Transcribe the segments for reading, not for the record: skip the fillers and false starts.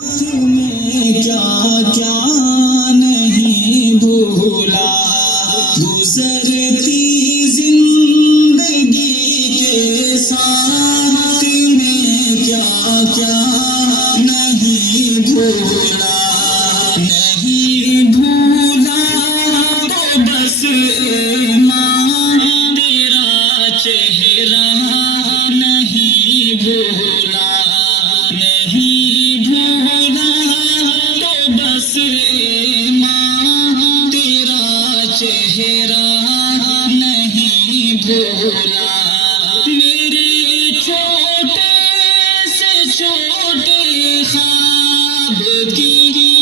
میں کیا کیا نہیں بھولا، گزرتی زندگی کے ساتھ میں کیا کیا نہیں بھولا، نہیں بھولا تو بس ایمان تیرا چہرہ نہیں بھولا، نہیں بھولا تو بس ایمان تیرا چہرہ نہیں بھولا، میرے چھوٹے سے چھوٹے خواب کی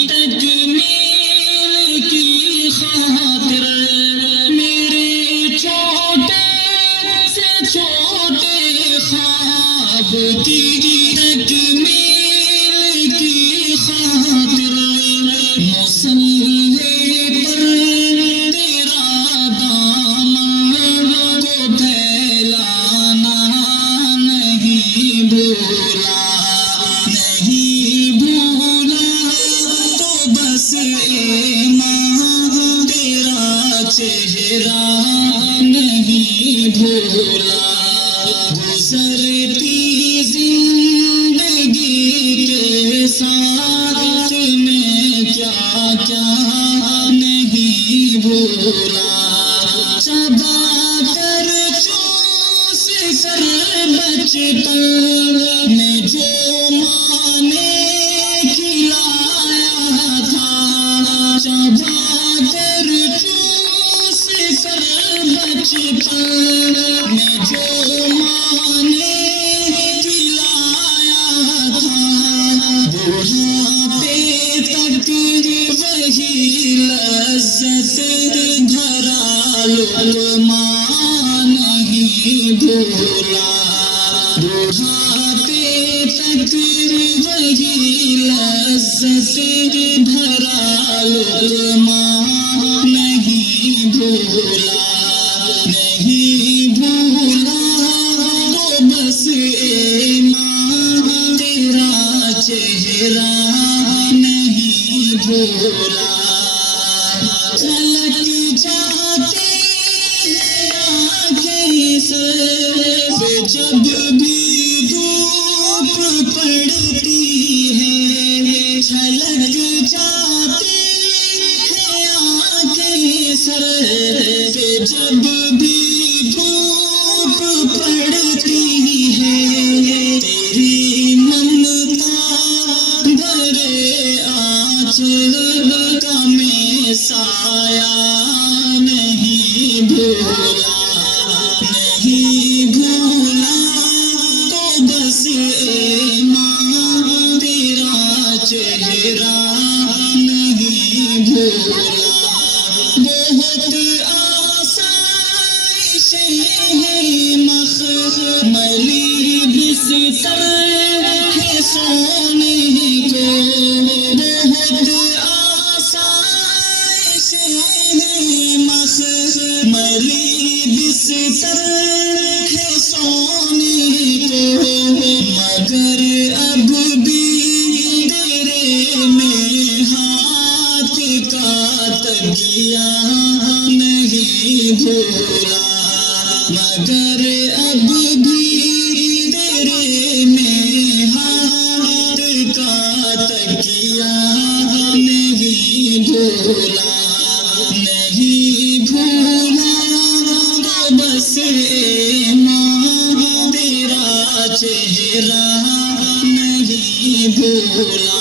تکمیل کی خاطر، میرے چھوٹے سے چھوٹے خواب کی تکمیل کی خاطر، مصلی پر تیرا دامن کو پھیلانا نہیں بھولا، نہیں بھولا تو بس ایمان تیرا چہرہ نہیں بھولا، گزرتی زندگی کے ساتھ میں کیا کیا نہیں بھولا، چبا کر چوس کر بچپن میں جو ماں نے کھلایا تھا، چبا کر چوس کر بچپن میں جو ماں نے کھلایا تھا، بڑھاپے تک وہی لذت بھرا لقمہ نہیں بھولا، بڑھاپے تک وہی لذت بھرا لقمہ نہیں بھولا، نہیں بھولا تو بس ایمان تیرا چہرہ نہیں بھولا، جھلک جاتی ہے آنکھیں سے جب بھی دھوپ پڑتی ہے، جھلک جاتی ہے آنکھیں سے جب بھی دھوپ پڑتی ہے، تیری ممتا بھرے آنچل کا میں سایہ نہیں بھولا، نہیں بھولا تو بس ایمان تیرا چہرہ نہیں بھولا، بہت آسائش ہے مخملی بستر ہے سونے کو، بہت آسائش ہے مخملی بستر ہے سونے کو، مگر اب بھی تیرے میں ہاتھ کا تکیہ نہیں بھولا، مگر اب بھی تیرے میں ہاتھ کا تکیہ نہیں بھولا، نہیں بھولا تو بس ایمان تیرا چہرہ نہیں بھولا۔